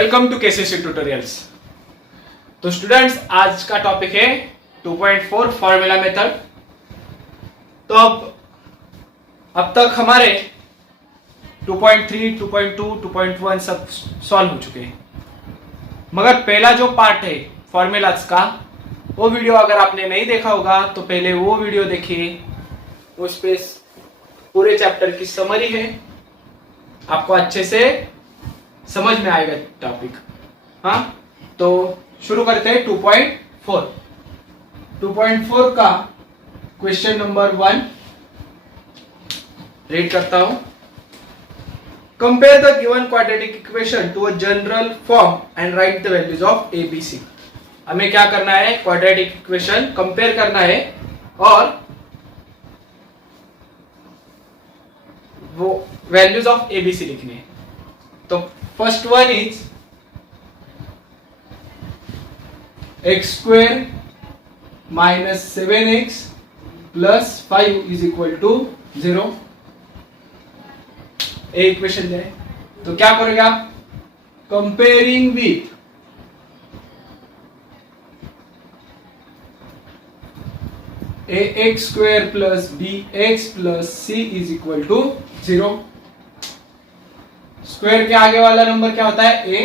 Welcome to KCC tutorials. तो students, आज का टॉपिक है 2.4 फॉर्मूला मेथड। तो अब तक हमारे 2.3, 2.2, 2.1 सब सॉल्व हो चुके हैं, मगर पहला जो पार्ट है फॉर्मूलाज का, वो वीडियो अगर आपने नहीं देखा होगा तो पहले वो वीडियो देखिए। उस पे पूरे चैप्टर की समरी है, आपको अच्छे से समझ में आएगा टॉपिक। हाँ, तो शुरू करते हैं 2.4। 2.4 का क्वेश्चन नंबर 1 रीड करता हूं। Compare the given quadratic equation to a general form and write the values of A B C. हमें क्या करना है? क्वाड्रेटिक इक्वेशन कंपेयर करना है और वो values of A B C लिखने हैं। तो first one is x square minus 7x plus 5 is equal to 0। A equation है, तो क्या करोगे आप? Comparing with ax square plus bx plus c is equal to 0। Square के आगे वाला नंबर क्या होता है? a,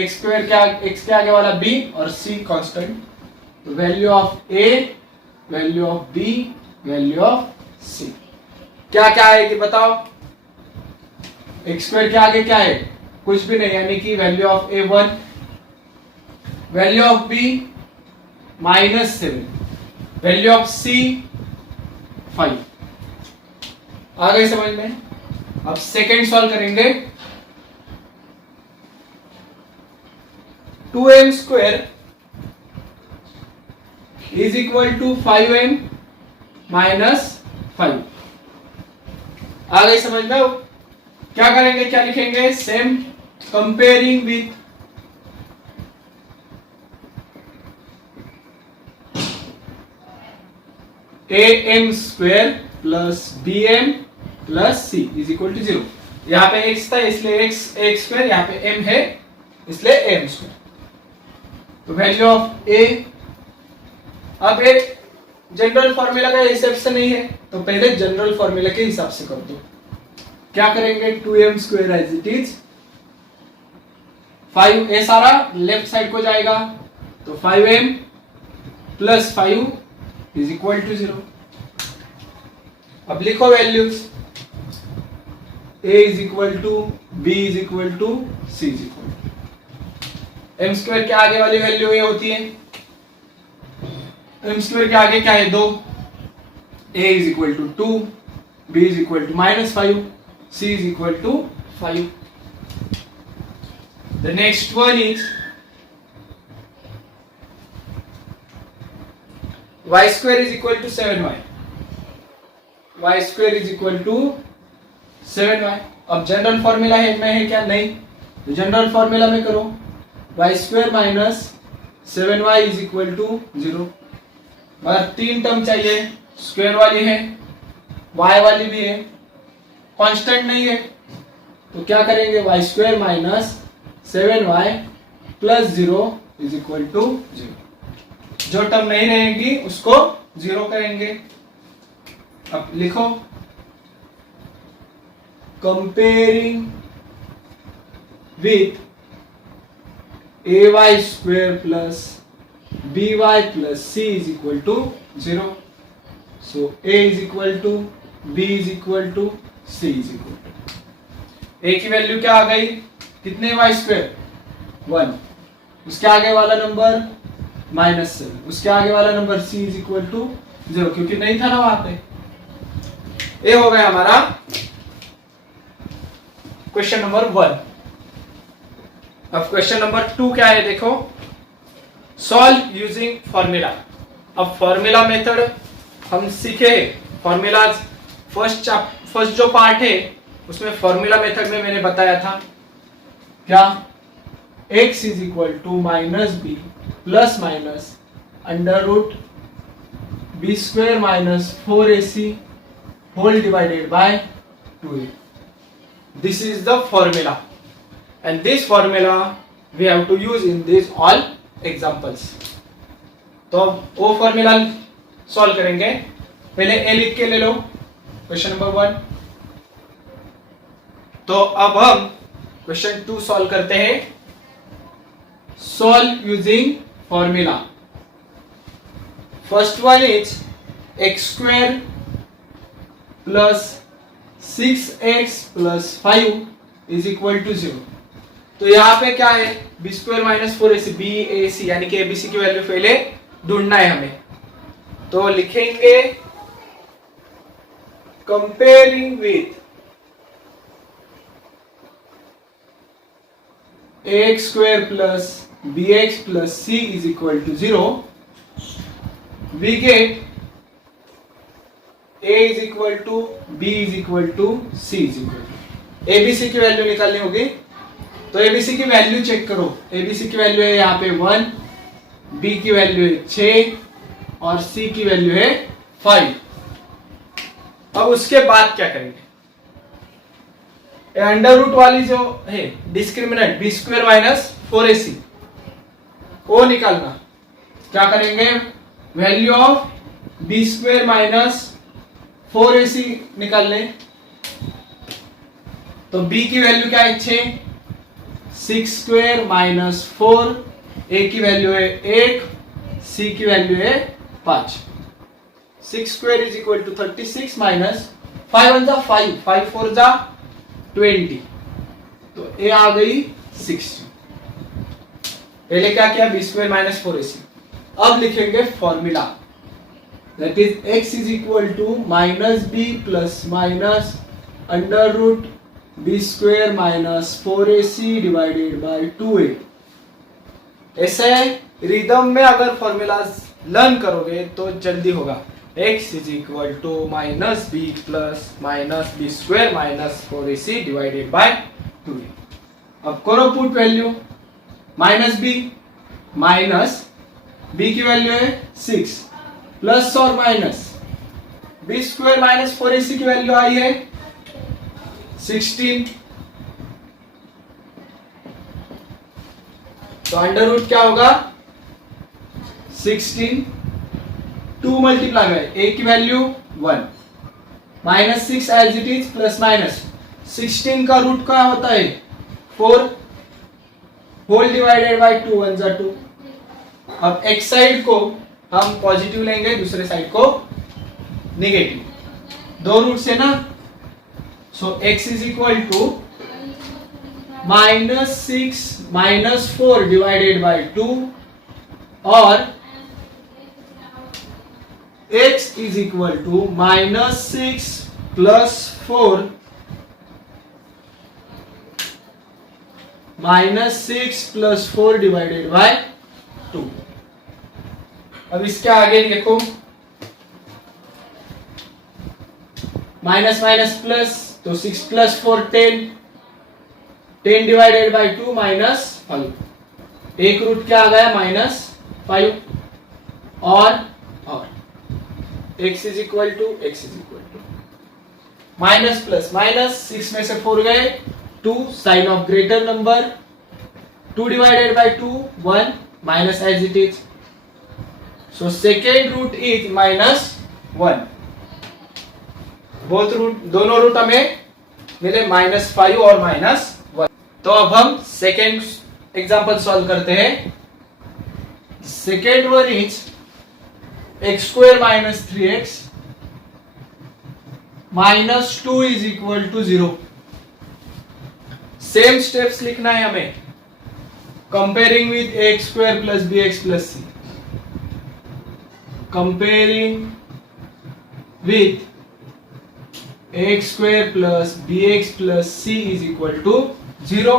x स्क्वायर x के आगे वाला b और c कांस्टेंट। तो value of a, value of b, value of c क्या क्या आएगी बताओ? x स्क्वायर के आगे क्या है? कुछ भी नहीं, यानी कि value of a 1, value of b -7, value of c 5। आ गई समझ में? अब सेकंड सॉल्व करेंगे। 2m square is equal to 5m minus 5। आ गई समझ में? क्या करेंगे, क्या लिखेंगे? Same comparing with am square plus bm plus c is equal to 0। यहाँ पे x था इसलिए x स्क्वायर, यहाँ पे m है इसलिए m स्क्वायर। तो वैल्यू ऑफ a, अब एक जनरल फॉर्मूला का हिसाब से नहीं है, तो पहले जनरल फॉर्मूला के हिसाब से कर दो। क्या करेंगे? 2m square as it is 5, ए सारा लेफ्ट साइड को जाएगा, तो 5m plus 5 is equal to 0। अब लिखो values, a is equal to b is equal to c is equal to m square के आगे वाली वैल्यू ये होती है, m स्क्वायर के आगे क्या है? 2, a is equal to 2, b is equal to -5, c is equal to 5। The next one is y square is equal to 7y। y square is equal to 7y। अब general formula है में है क्या? नहीं, तो जनरल फॉर्मूला में करो। y square minus 7y is equal to 0। मगर 3 टर्म चाहिए, स्क्वायर वाली है, y वाली भी है, कांस्टेंट नहीं है, तो क्या करेंगे? y square minus 7y plus 0 is equal to 0। जो टर्म नहीं रहेगी उसको 0 करेंगे। अब लिखो comparing with ay square plus by plus c is equal to 0। So a is equal to b is equal to c is equal to, a की value क्या आ गई? कितने y स्क्वायर? 1, उसके आगे वाला नंबर -7, उसके आगे वाला number c is equal to 0, क्योंकि नहीं था ना वहां पे। ये हो गया हमारा क्वेश्चन नंबर 1। अब क्वेश्चन नंबर 2 क्या है? देखो, सॉल्व यूजिंग फॉर्मूला। अब फॉर्मूला मेथड हम सीखे, फॉर्मूलाज फर्स्ट जो पार्ट है उसमें फॉर्मूला मेथड में मैंने बताया था क्या? x is equal to -b plus minus under root b square minus 4ac whole divided by 2a। This is the formula, and this formula we have to use in this all examples. तो अब वो formula solve करेंगे। पहले ए लिख के ले लो, question number 1। तो अब हम क्वेश्चन 2 सॉल्व करते हैं। Solve using formula. First one is x square plus 6x plus 5 is equal to 0। तो यहां पे क्या है, B square minus 4ac, B A C यानी कि एबीसी की वैल्यू पहले ढूंढना है हमें। तो लिखेंगे comparing with x square plus bx plus c is equal to 0, we get a is equal to b is equal to c is equal to। abc की वैल्यू निकालनी होगी। तो abc की वैल्यू चेक करो। abc की value है यहाँ पे 1, b की वैल्यू है 6 और c की वैल्यू है 5। अब उसके बाद क्या करेंगे, अंडर रूट वाली जो है discriminant B square minus 4ac वो निकालना। क्या करेंगे, value of B square minus 4ac निकाल लें। तो b की वैल्यू क्या है 6, 6 स्क्वायर माइनस 4, a की वैल्यू है 1, c की वैल्यू है 5। 6 square is equal to 36 minus 5 1 जा 5, 5 4 जा 20। तो a आ गई 60। पहले क्या किया, बी स्क्वायर माइनस 4ac। अब लिखेंगे formula, that is x is equal to minus B plus minus under root B square minus 4ac divided by 2a। ऐसे रिदम में अगर फॉर्मूलाज लर्न करोगे तो जल्दी होगा। x is equal to minus B plus minus B square minus 4ac divided by 2a। अब करो put value, minus B की वैल्यू है 6 प्लस और minus B square minus 4ac की वैल्यू आई है 16। तो अंडर रूट क्या होगा 16, 2 मल्टीप्लाई बाय a की value 1 minus 6 as it is plus minus 16 का रूट क्या होता है 4 होल डिवाइडेड बाय 2 1 जा 2। अब एक साइड को हम पॉजिटिव लेंगे, दूसरे साइड को नेगेटिव। दो रूट से ना, so x is equal to minus 6 minus 4 divided by 2 और x is equal to minus 6 plus 4 minus 6 plus 4 divided by 2। अब इसके आगे देखो, माइनस माइनस प्लस, तो 6 प्लस 4 10, 10 डिवाइडेड बाय 2 माइनस 5। एक रूट क्या आ गया माइनस 5 और x is equal to minus plus minus 6 में से 4 गए 2, sign of greater number 2 divided by 2 1 minus as it is. So second root is minus 1। Both root, दोनों root हमें मिले माइनस 5 और माइनस 1। तो अब हम सेकेंड एग्जांपल सॉल्व करते हैं। Second one is x square minus 3x minus 2 is equal to 0। Same steps लिखना है हमें, comparing with x square plus b x plus c. Comparing with x square plus b x plus c is equal to 0।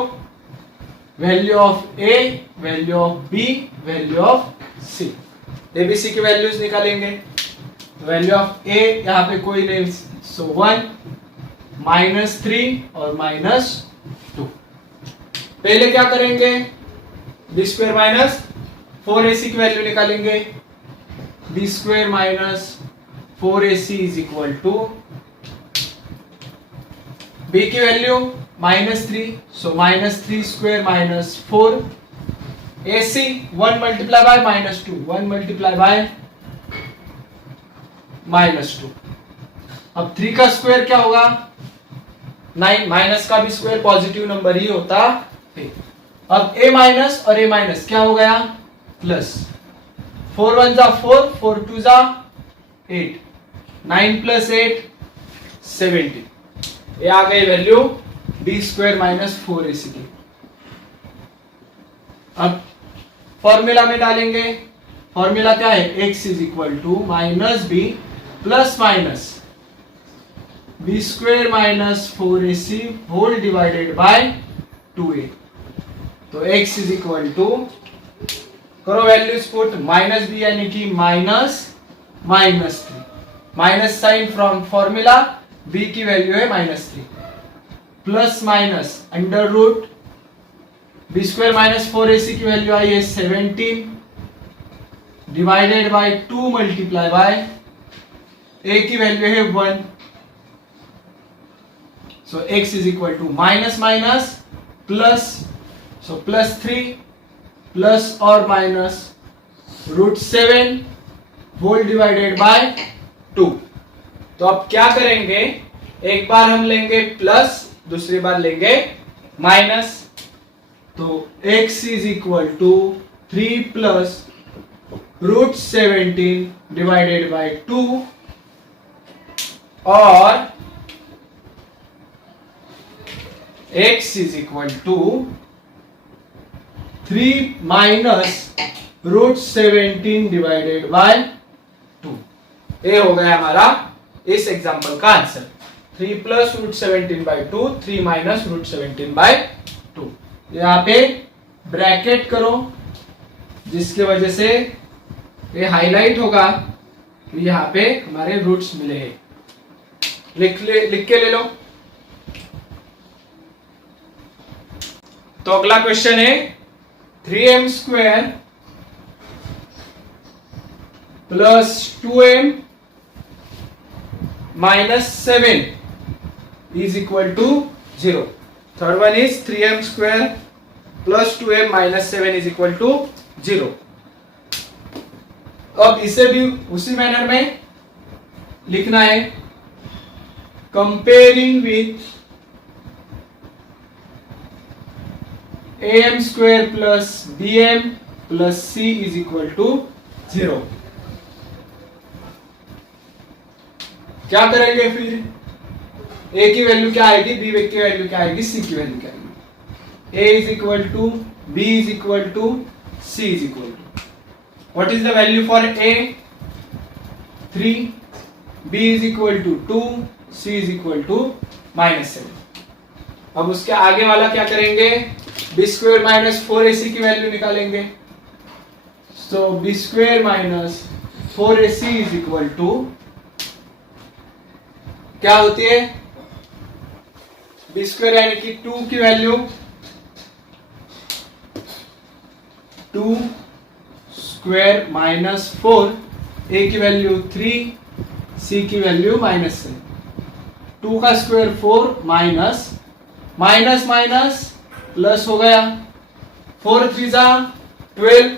Value of a, value of b, value of c. Abc की values निकालेंगे। Value of a यहां पे कोई नहीं, सो 1 minus 3 और minus 2। पहले क्या करेंगे, बी स्क्वायर माइनस 4ac की वैल्यू निकालेंगे। B square minus 4ac is equal to B की value minus 3, so minus 3 square minus 4 AC 1 multiply by -2, 1 multiply by -2। अब 3 का स्क्वायर क्या होगा 9, माइनस का भी स्क्वायर पॉजिटिव नंबर ही होता है। अब a माइनस और a माइनस क्या हो गया प्लस, 4 1 जा 4, 4 2 जा 8, 9 प्लस 8 17। ये आ गई value b square minus 4ac की। अब फॉर्मूला में डालेंगे, फॉर्मूला क्या है x is equal to minus B plus minus B square minus 4ac whole divided by 2a। तो x इज इक्वल टू, करो वैल्यूज पुट, माइनस बी यानी कि -3, minus sign from formula, b की value है -3, plus minus under root B square minus 4ac की value आई है 17 divided by 2 multiply by a की वैल्यू है 1। So x is equal to minus minus plus, so +3 plus और minus √7 whole divided by 2। तो अब क्या करेंगे, एक बार हम लेंगे प्लस, दूसरी बार लेंगे माइनस। तो x is equal to 3 plus √17 divided by 2 और x is equal to 3 minus √17 divided by 2। ये हो गया हमारा इस एग्जांपल का answer, 3 plus √17 by 2, 3 minus √17 by 2। यहाँ पे ब्रैकेट करो जिसकी वजह से ये हाईलाइट होगा, यहाँ पे हमारे रूट्स मिले हैं, लिख के ले लो। तो अगला क्वेश्चन है 3m square plus 2m minus 7 is equal to 0। Third one is 3m square plus 2m minus 7 is equal to 0। अब इसे भी उसी मैनर में लिखना है, comparing with am square plus bm plus c is equal to 0। क्या करेंगे फिर, a की वैल्यू क्या आएगी, b की वैल्यू क्या आएगी, c की वैल्यू क्या आएगी। a is equal to b is equal to c is equal to, what is the value for a 3, b is equal to 2, c is equal to -7। अब उसके आगे वाला क्या करेंगे, बी स्क्वायर माइनस 4ac की value निकालेंगे। So b square minus 4ac is equal to क्या होती है, बी स्क्वायर यानी कि 2 की वैल्यू 2 स्क्वायर माइनस 4, a की वैल्यू 3, c की वैल्यू -7। 2 का square 4 minus minus minus plus हो गया, 4 3 जा 12,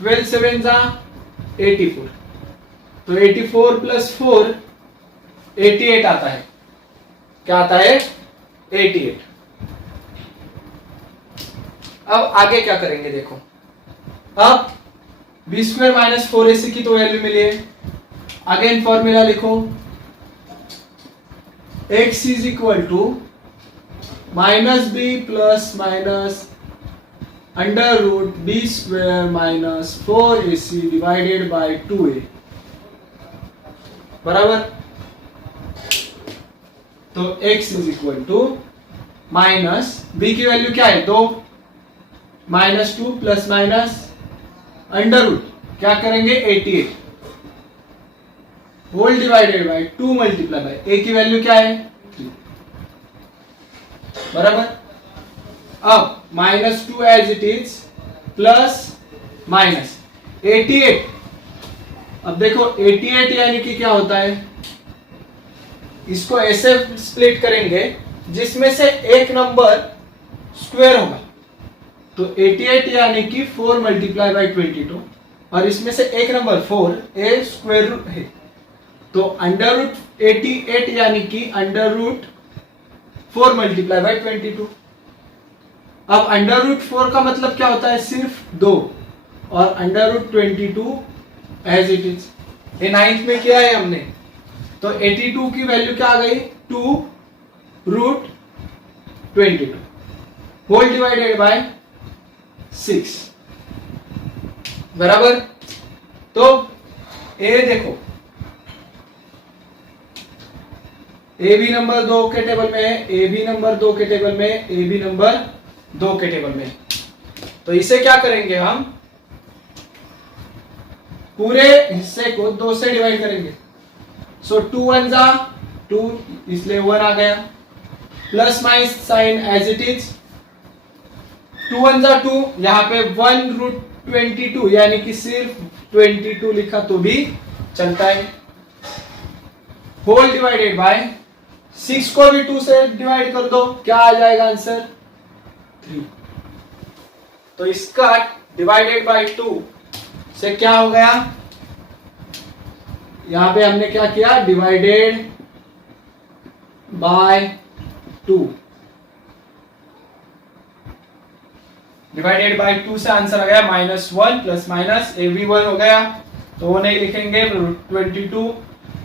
12 7 जा 84। तो 84 प्लस 4 88 आता है, क्या आता है 88। अब आगे क्या करेंगे देखो, अब बी स्क्वायर माइनस 4ac की तो वैल्यू मिली है, अगेन फॉर्मूला लिखो, x is equal to minus B plus minus under root B square minus 4ac divided by 2a बराबर। तो x is equal to minus b की वैल्यू क्या है 2, -2 प्लस माइनस अंडर रूट क्या करेंगे 88 whole divided by 2 multiply by a की value क्या है 3 बराबर। अब -2 as it is plus minus 88। अब देखो 88 यानी कि क्या होता है, इसको ऐसे स्प्लिट करेंगे जिसमें से एक नंबर स्क्वायर होगा। तो 88 यानी कि 4 मल्टीप्लाई बाई 22, और इसमें से एक नंबर 4 ए स्क्वायर रूट है, तो अंडर रूट 88 यानी कि अंडर रूट 4 मल्टीप्लाई बाई 22। अब अंडर रूट 4 का मतलब क्या होता है, सिर्फ 2, और under root 22 as it is. ये 9th में किया है हमने, तो 82 की वैल्यू क्या आ गई, 2 रूट 22 होल डिवाइडेड बाय 6, बराबर। तो ए देखो, ए भी नंबर 2 के टेबल में है, ए भी नंबर 2 के टेबल में, ए भी नंबर 2 के टेबल में। तो इसे क्या करेंगे, हम पूरे हिस्से को 2 से डिवाइड करेंगे। सो 2 1 जा 2, इसलिए 1 आ गया, plus minus sign as it is, 2 1 जा 2, यहां पे 1 रूट 22 यानी कि सिर्फ 22 लिखा तो भी चलता है, होल डिवाइडेड बाय 6 को भी 2 से डिवाइड कर दो, क्या आ जाएगा आंसर, 3। तो इसका डिवाइडेड बाय 2 से क्या हो गया, यहां पे हमने क्या किया, डिवाइडेड बाय 2, डिवाइडेड बाय 2 से आंसर आ गया -1 प्लस माइनस ए भी 1 हो गया, तो वो नहीं लिखेंगे, 22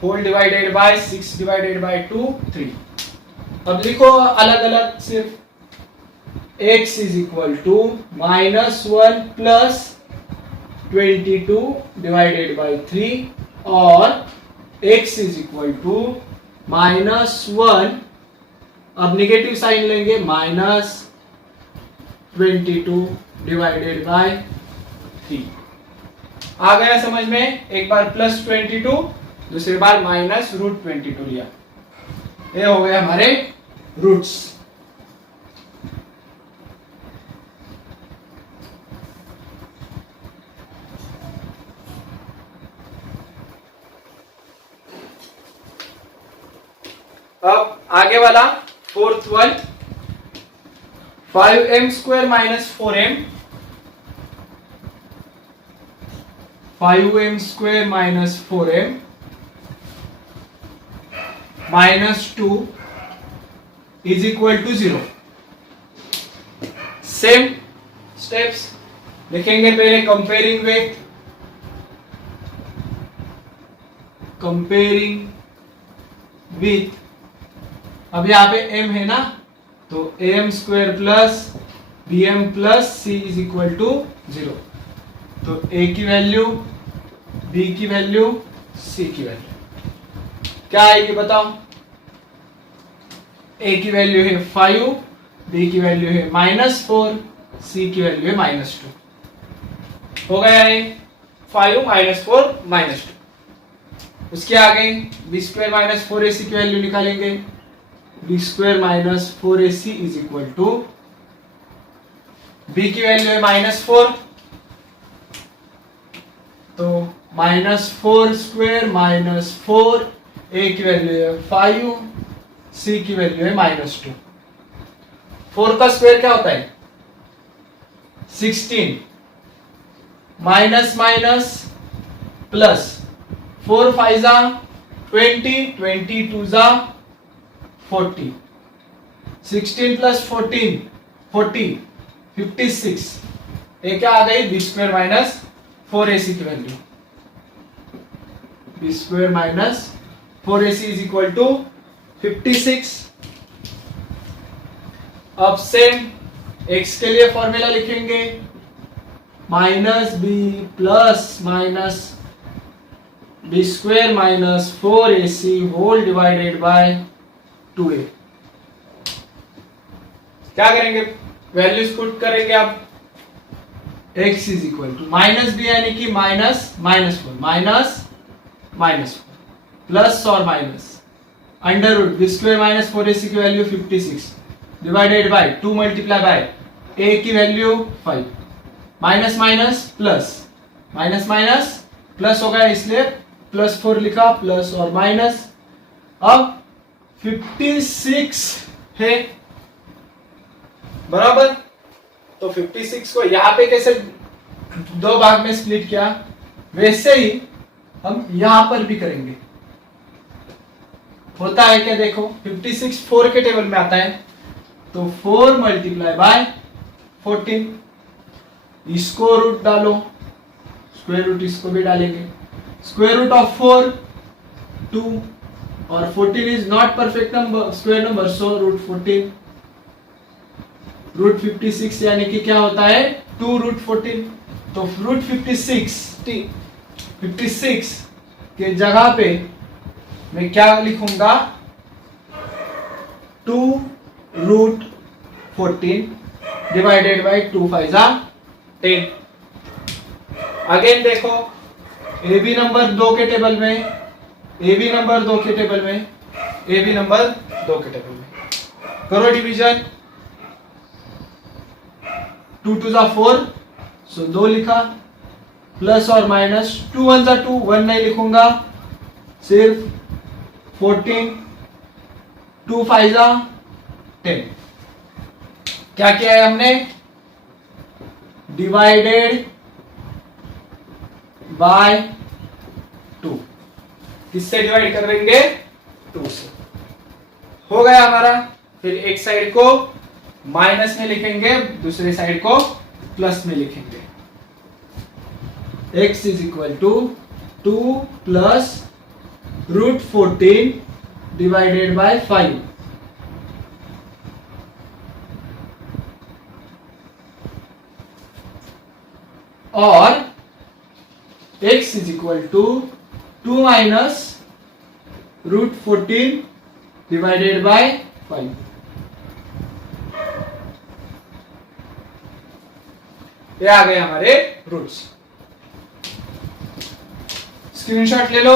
whole divided by 6 divided by 2 3। अब लिखो अलग अलग, सिर्फ x is equal to -1 plus 22 divided by 3 और x इज इक्वल टू -1, अब निगेटिव साइन लेंगे, -22 डिवाइडेड बाय 3। आ गया समझ में, एक बार +22, दूसरी बार -√22 लिया, ये हो गए हमारे रूट्स। अब आगे वाला 4th one, 5m square minus 4m, 5m square minus 4m -2 is equal to 0। Same steps लिखेंगे, पहले कंपेयरिंग विथ, अब यहाँ पे m है ना, तो am square plus bm plus c is equal to 0। तो a की वैल्यू, b की वैल्यू, c की वैल्यू क्या आएगी बताओ, a की वैल्यू है 5, b की वैल्यू है -4, c की वैल्यू है -2। हो गया ये 5 -4 -2। उसके आगे b स्क्वायर माइनस 4ac की वैल्यू निकालेंगे, b square minus 4ac is equal to, b की वैल्यू है -4, तो -4 स्क्वायर -4, a की वैल्यू है 5, c की वैल्यू है -2। 4 का स्क्वायर क्या होता है 16, माइनस माइनस प्लस, 4 5 जा 20, 22 जा 40, 16 प्लस 14 40, 56। ये क्या आ गई, बी स्क्वायर माइनस 4ac की value, b square minus 4ac is equal to 56। अब सेम x के लिए फॉर्मूला लिखेंगे, -b plus minus B square minus 4ac whole divided by 2a। क्या करेंगे, वैल्यूज पुट करेंगे, अब x is equal to -b यानी कि -4 माइनस 4 प्लस और minus under root B square minus 4ac की value 56 divided by 2 multiply by a की value 5, minus minus plus हो गया, इसलिए +4 लिखा, प्लस और माइनस। अब 56 है बराबर, तो 56 को यहाँ पे कैसे दो भाग में स्प्लिट किया, वैसे ही हम यहां पर भी करेंगे। होता है क्या देखो, 56 4 के टेबल में आता है, तो 4 मल्टीप्लाई बाय 14, इसको रूट डालो, स्क्वायर रूट इसको भी डालेंगे, स्क्वायर रूट ऑफ 4 2, और 14 is not perfect number, square number, so root 14, root 56 यानी कि क्या होता है 2 रूट 14। तो रूट 56 के जगह पे मैं क्या लिखूंगा, 2 रूट 14 डिवाइडेड बाई 2 5 जा 10। अगेन देखो, ए बी नंबर 2 के टेबल में, ए बी नंबर 2 के टेबल में, ए बी नंबर 2 के टेबल में करो डिवीजन, 2 2 जा 4, सो 2 लिखा, प्लस और माइनस 2 1 जा 2, 1 नहीं लिखूंगा, सिर्फ 14, 2 5 जा 10। क्या किया है हमने, डिवाइडेड बाय 2, किससे डिवाइड करेंगे, 2 से, हो गया हमारा। फिर एक साइड को माइनस में लिखेंगे, दूसरे साइड को प्लस में लिखेंगे, x is equal to 2 plus root 14 divided by 5, और x is equal to 2 minus root 14 divided by 5। ये आ गए हमारे रूट्स। स्क्रीनशॉट ले लो,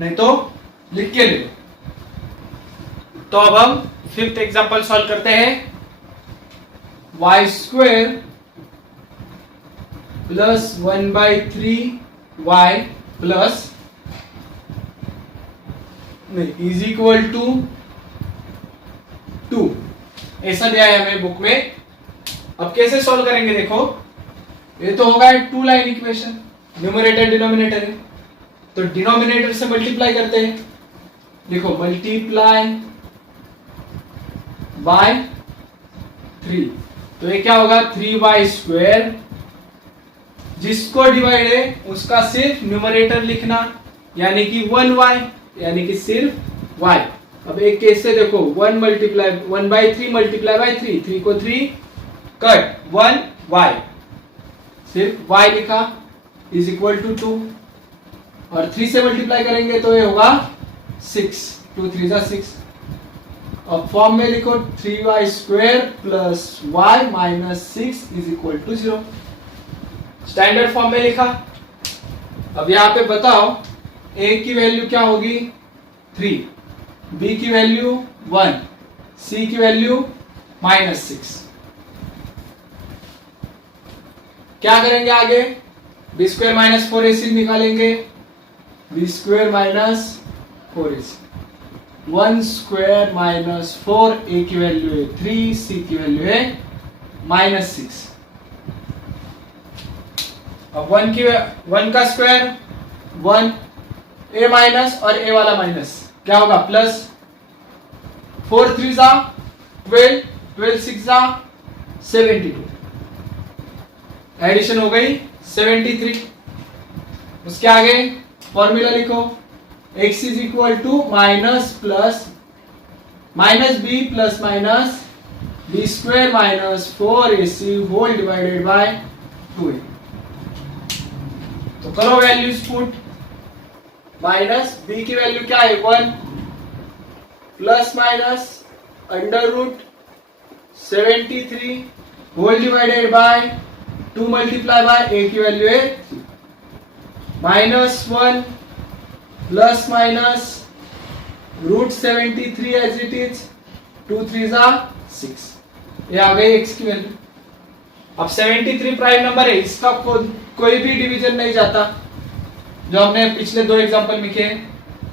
नहीं तो लिख के ले लो। तो अब हम 5th एग्जांपल सॉल्व करते हैं। y square plus 1/3y plus नहीं इज इक्वल टू 2, ऐसा दिया है हमें बुक में। अब कैसे सॉल्व करेंगे देखो, ये तो होगा 2 लाइन इक्वेशन, न्यूमरेटर डिनोमिनेटर है, तो डिनोमिनेटर से मल्टीप्लाई करते हैं। देखो मल्टीप्लाई बाय 3, तो ये क्या होगा 3y स्क्वायर, जिसको डिवाइड है उसका सिर्फ न्यूमरेटर लिखना, यानी कि 1y, यानी कि सिर्फ y। अब एक केस से देखो 1/3 मल्टीप्लाई बाय 3, 3 को 3 कट, 1y, सिर्फ y लिखा, इज इक्वल टू 2, और 3 से मल्टीप्लाई करेंगे तो ये होगा 6, 2 3 जा 6। अब फॉर्म में लिखो 3y square plus y minus 6 is equal to 0, standard form में लिखा। अब यहां पे बताओ a की वैल्यू क्या होगी 3, b की वैल्यू 1, c की वैल्यू -6। क्या करेंगे आगे, बी स्क्वायर माइनस 4ac निकालेंगे, B square minus 4ac, 1 square minus 4, a की वैल्यू है 3, c की वैल्यू है -6। अब 1 का स्क्वायर 1, a माइनस और a वाला माइनस क्या होगा प्लस, 4 3 जा 12, 12 6 जा 72, एडिशन हो गई 73। उसके आगे फॉर्मूला लिखो, x is equal to minus plus minus B plus minus B square minus 4ac whole divided by 2a। तो करो वैल्यूज पुट, माइनस बी की वैल्यू क्या है 1, plus minus under root 73 whole divided by 2 multiply by a की value है -1 plus minus root 73 as it is, 2 3 जा 6, ये आ गई x की वैल्यू। अब 73 प्राइम नंबर है, इसका कोई भी डिवीजन नहीं जाता, जो हमने पिछले 2 एग्जांपल में किए,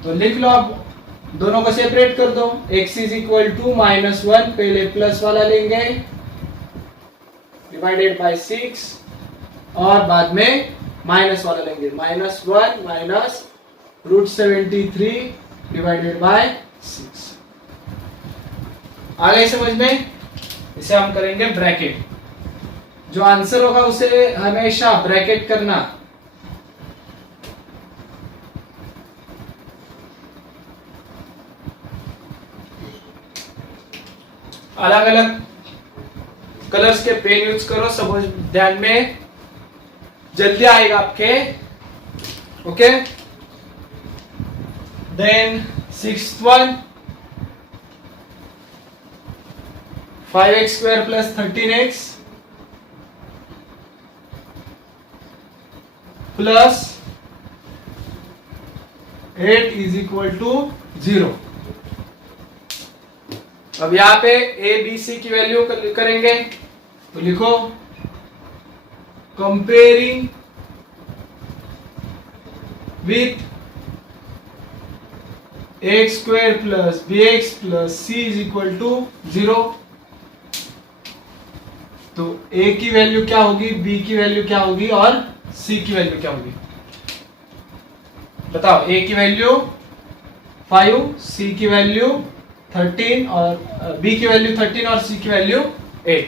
तो लिख लो। अब दोनों को सेपरेट कर दो, x इज इक्वल टू -1, पहले प्लस वाला लेंगे डिवाइडेड बाय 6 और बाद में माइनस वाला लेंगे, -1 माइनस √73 डिवाइडेड बाय 6। आ गई समझ में? इसे हम करेंगे ब्रैकेट। जो आंसर होगा उसे हमेशा ब्रैकेट करना। अलग अलग कलर्स के पेन यूज करो, सब ध्यान में, जल्दी आएगा आपके। Okay, then 6th one, 5x square plus 13x plus 8 is equal to 0। अब यहां पे a b c की वैल्यू करेंगे, तो लिखो comparing with x square plus bx plus c is equal to 0। तो a की वैल्यू क्या होगी, b की वैल्यू क्या होगी और c की वैल्यू क्या होगी? बताओ। a की वैल्यू 5, c की वैल्यू 13 और b की वैल्यू 13 और c की वैल्यू 8।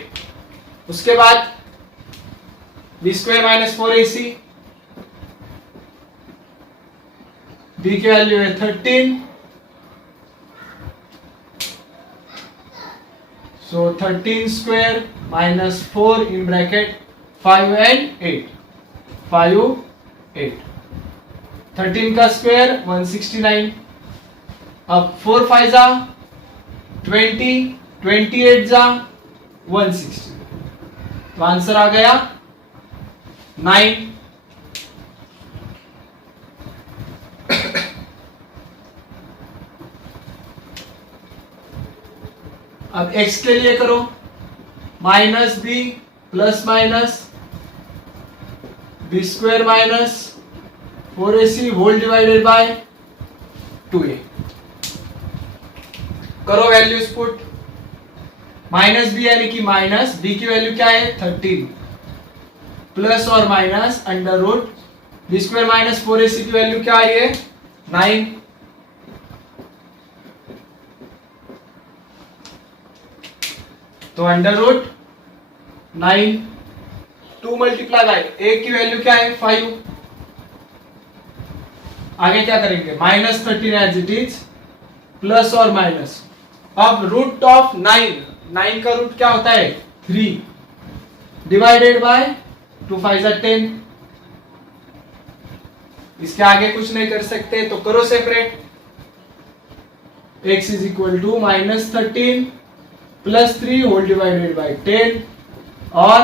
उसके बाद b square minus 4ac, b की वैल्यू है 13, so 13 square minus 4 in bracket 5 and 8, 5 8, 13 का स्क्वायर 169। अब 4 5 जा 20, 28 जा 160, तो आंसर आ गया 9। अब x के लिए करो minus B plus minus B square minus 4ac whole divided by 2a। करो वैल्यूज पुट। माइनस बी यानी कि माइनस बी की वैल्यू क्या है 13 प्लस और minus under root B square minus 4ac की वैल्यू क्या आई है 9। तो under root 9, 2 multiply by a की वैल्यू क्या है 5। आगे क्या करेंगे -13 एज इट इज प्लस और माइनस। अब रूट ऑफ 9 का रूट क्या होता है 3 डिवाइडेड बाय 2 5 10। इसके आगे कुछ नहीं कर सकते तो करो separate. x is equal to -13 plus 3 whole divided by 10 और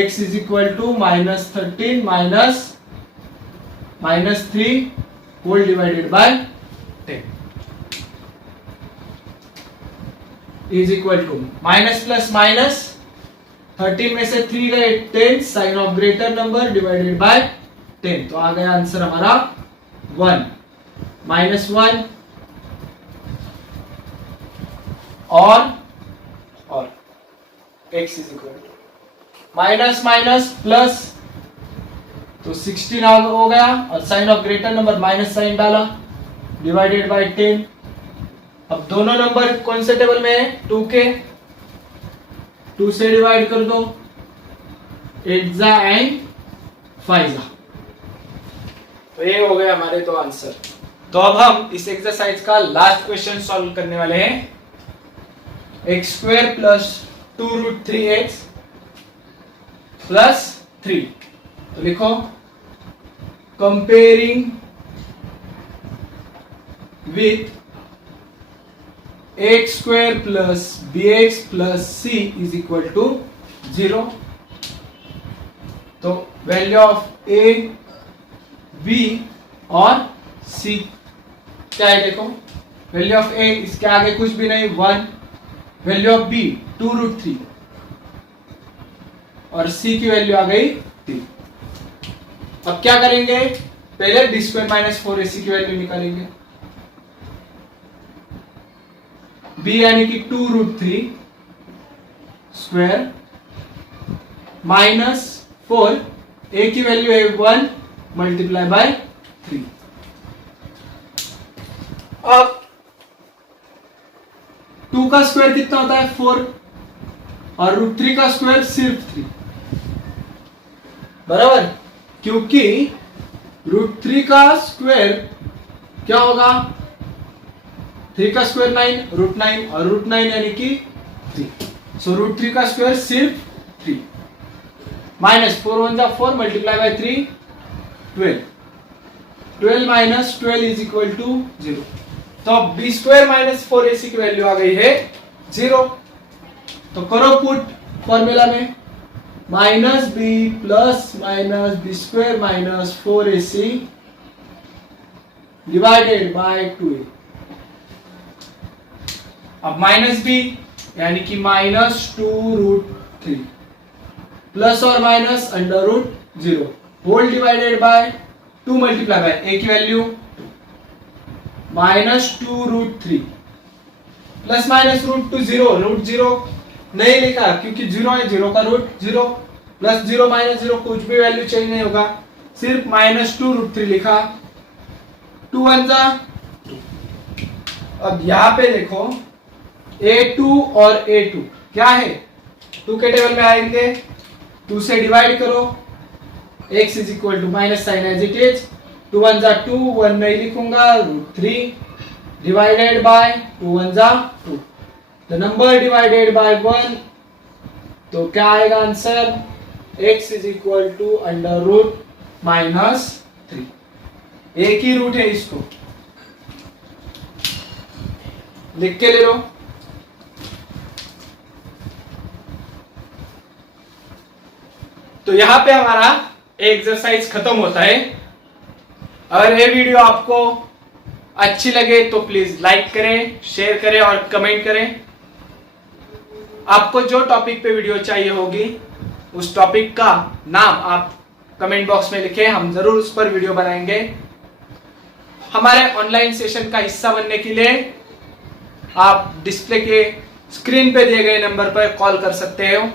x is equal to -13 minus 3 whole divided by 10 is equal to minus plus minus 13 में से 3 गए 10 sign of greater number divided by 10। तो आ गया आंसर हमारा 1 -1 और x is equal to minus minus plus, तो 16 हो गया और sign of greater number minus sign डाला डिवाइडेड बाय 10। अब दोनों नंबर कौन से टेबल में है 2 के, 2 से डिवाइड कर दो 8 जा एंड 5 जा। तो ये हो गए हमारे तो आंसर। तो अब हम इस एक्सरसाइज का लास्ट क्वेश्चन सॉल्व करने वाले हैं। x square plus 2√3x plus 3। तो लिखो comparing with x square plus bx plus c is equal to 0। तो वैल्यू ऑफ a b और c क्या है देखो। वैल्यू ऑफ a इसके आगे कुछ भी नहीं 1, वैल्यू ऑफ b 2√3 और c की वैल्यू आ गई 3। अब क्या करेंगे पहले d स्क्वायर माइनस 4ac की वैल्यू निकालेंगे। b यानी कि 2√3 स्क्वायर -4, a की वैल्यू है 1 मल्टीप्लाई बाय 3। अब 2 का स्क्वायर कितना होता है 4 और √3 का स्क्वायर सिर्फ 3, बराबर, क्योंकि √3 का स्क्वायर क्या होगा, 3 का स्क्वायर 9, √9 और √9 यानी कि 3। सो √3 का स्क्वायर सिर्फ 3। -4 1 जा 4 multiply by 3 12, 12 minus 12 is equal to 0। तो अब b स्क्वायर माइनस 4ac की वैल्यू आ गई है 0। तो करो पुट फॉर्मूला में, -b plus -b square minus 4ac divided by 2a। अब -b यानी कि -2√3 प्लस और minus √0 whole divided by 2 multiply by a की वैल्यू -2√3 प्लस माइनस √0 नहीं लिखा क्योंकि 0 है, 0 का रूट 0 प्लस 0 माइनस 0 कुछ भी वैल्यू चेंज नहीं होगा, सिर्फ -2√3 लिखा, 2 1 जा 2। अब यहां पे देखो a2 और a2 क्या है, 2 के टेबल में आएंगे, 2 से डिवाइड करो, x is equal to minus sign as it is, 2 1 जा 2, 1 नहीं लिखूंगा, √3 डिवाइडेड बाय 2 1 जा 2, द नंबर डिवाइडेड बाय 1, तो क्या आएगा answer, x is equal to √-3। एक ही रूट है, इसको लिख के ले लो। तो यहां पे हमारा एक्सरसाइज खत्म होता है। अगर ये वीडियो आपको अच्छी लगे तो प्लीज लाइक करें, शेयर करें और कमेंट करें। आपको जो टॉपिक पे वीडियो चाहिए होगी उस टॉपिक का नाम आप कमेंट बॉक्स में लिखें, हम जरूर उस पर वीडियो बनाएंगे। हमारे ऑनलाइन सेशन का हिस्सा बनने के लिए आप डिस्प्ले के स्क्रीन पे दिए गए नंबर पर कॉल कर सकते हो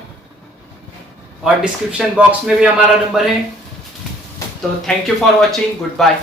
और डिस्क्रिप्शन बॉक्स में भी हमारा नंबर है। तो thank you for watching, good bye.